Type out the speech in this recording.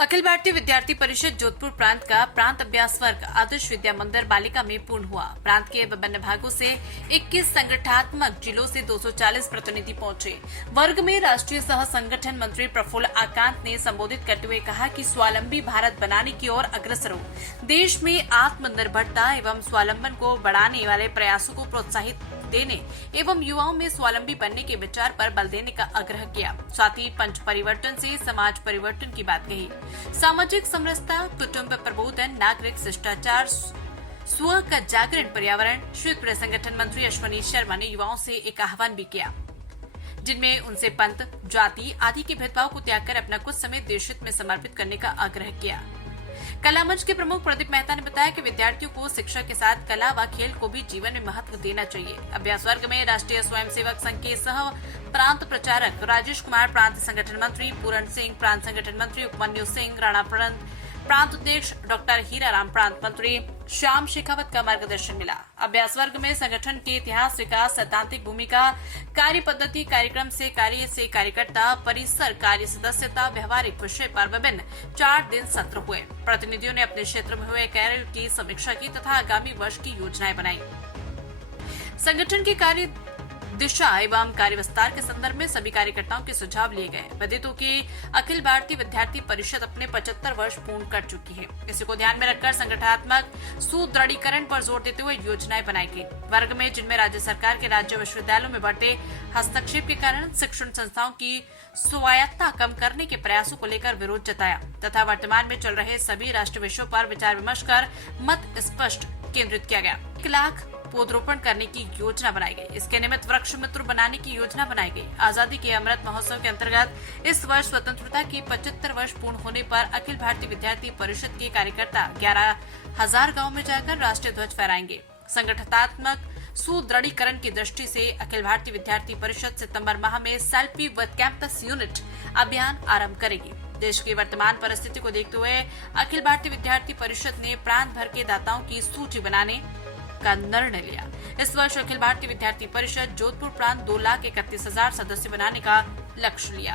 अखिल भारतीय विद्यार्थी परिषद जोधपुर प्रांत का प्रांत अभ्यास वर्ग आदर्श विद्या मंदिर बालिका में पूर्ण हुआ। प्रांत के विभिन्न भागों से 21 संगठनात्मक जिलों से 240 प्रतिनिधि पहुंचे। वर्ग में राष्ट्रीय सह संगठन मंत्री प्रफुल्ल आकांत ने संबोधित करते हुए कहा कि स्वावलंबी भारत बनाने की ओर अग्रसर हो, देश में आत्मनिर्भरता एवं स्वावलंबन को बढ़ाने वाले प्रयासों को प्रोत्साहित देने एवं युवाओं में स्वावलंबी बनने के विचार पर बल देने का आग्रह किया। साथ ही पंच परिवर्तन से समाज परिवर्तन की बात कही। सामाजिक समरसता, कुटुंब प्रबोधन, नागरिक शिष्टाचार, स्व का जागरण, पर्यावरण। क्षेत्रीय संगठन मंत्री अश्विनी शर्मा ने युवाओं से एक आह्वान भी किया, जिनमें उनसे पंथ, जाति आदि के भेदभाव को त्याग कर अपना कुछ समय देशहित में समर्पित करने का आग्रह किया। कला मंच के प्रमुख प्रदीप मेहता ने बताया कि विद्यार्थियों को शिक्षा के साथ कला व खेल को भी जीवन में महत्व देना चाहिए। अभ्यास वर्ग में राष्ट्रीय स्वयंसेवक संघ के सह प्रांत प्रचारक राजेश कुमार, प्रांत संगठन मंत्री पूरण सिंह, प्रांत संगठन मंत्री उपमन्यु सिंह राणा, प्रांत अध्यक्ष डॉक्टर हीराराम, प्रांत मंत्री श्याम शेखावत का मार्गदर्शन मिला। अभ्यास वर्ग में संगठन के इतिहास, विकास, सैद्धांतिक भूमिका, कार्य पद्धति, कार्यक्रम से कार्यकर्ता, परिसर, कार्य सदस्यता, व्यवहारिक विषय पर विभिन्न 4 दिन सत्र हुए। प्रतिनिधियों ने अपने क्षेत्र में हुए कार्य की समीक्षा की तथा आगामी वर्ष की योजनाएं बनाई। संगठन की कार्य दिशा एवं कार्य विस्तार के संदर्भ में सभी कार्यकर्ताओं के सुझाव लिए गए। विदित हो कि अखिल भारतीय विद्यार्थी परिषद अपने 75 वर्ष पूर्ण कर चुकी है। इसी को ध्यान में रखकर संगठनात्मक सुदृढ़ीकरण पर जोर देते हुए योजनाएं बनाई गई। वर्ग में जिनमें राज्य सरकार के राज्य विश्वविद्यालयों में बढ़ते हस्तक्षेप के कारण शिक्षण संस्थाओं की स्वायत्तता कम करने के प्रयासों को लेकर विरोध जताया तथा वर्तमान में चल रहे सभी राष्ट्रीय विषयों पर विचार विमर्श कर मत स्पष्ट केंद्रित किया गया। 1 लाख पौधरोपण करने की योजना बनाई गई। इसके निमित्त वृक्ष मित्र बनाने की योजना बनाई गई। आजादी के अमृत महोत्सव के अंतर्गत इस वर्ष स्वतंत्रता के 75 वर्ष पूर्ण होने पर अखिल भारतीय विद्यार्थी परिषद के कार्यकर्ता 11,000 गाँव में जाकर राष्ट्रीय ध्वज फहराएंगे। संगठनात्मक सुदृढ़ीकरण की दृष्टि से अखिल भारतीय विद्यार्थी परिषद सितंबर माह में सेल्फी विद कैंपस यूनिट अभियान आरंभ करेगी। देश की वर्तमान परिस्थिति को देखते हुए अखिल भारतीय विद्यार्थी परिषद ने प्रांत भर के दाताओं की सूची बनाने का निर्णय लिया। इस वर्ष अखिल भारतीय विद्यार्थी परिषद जोधपुर प्रांत 2,31,000 सदस्य बनाने का लक्ष्य लिया।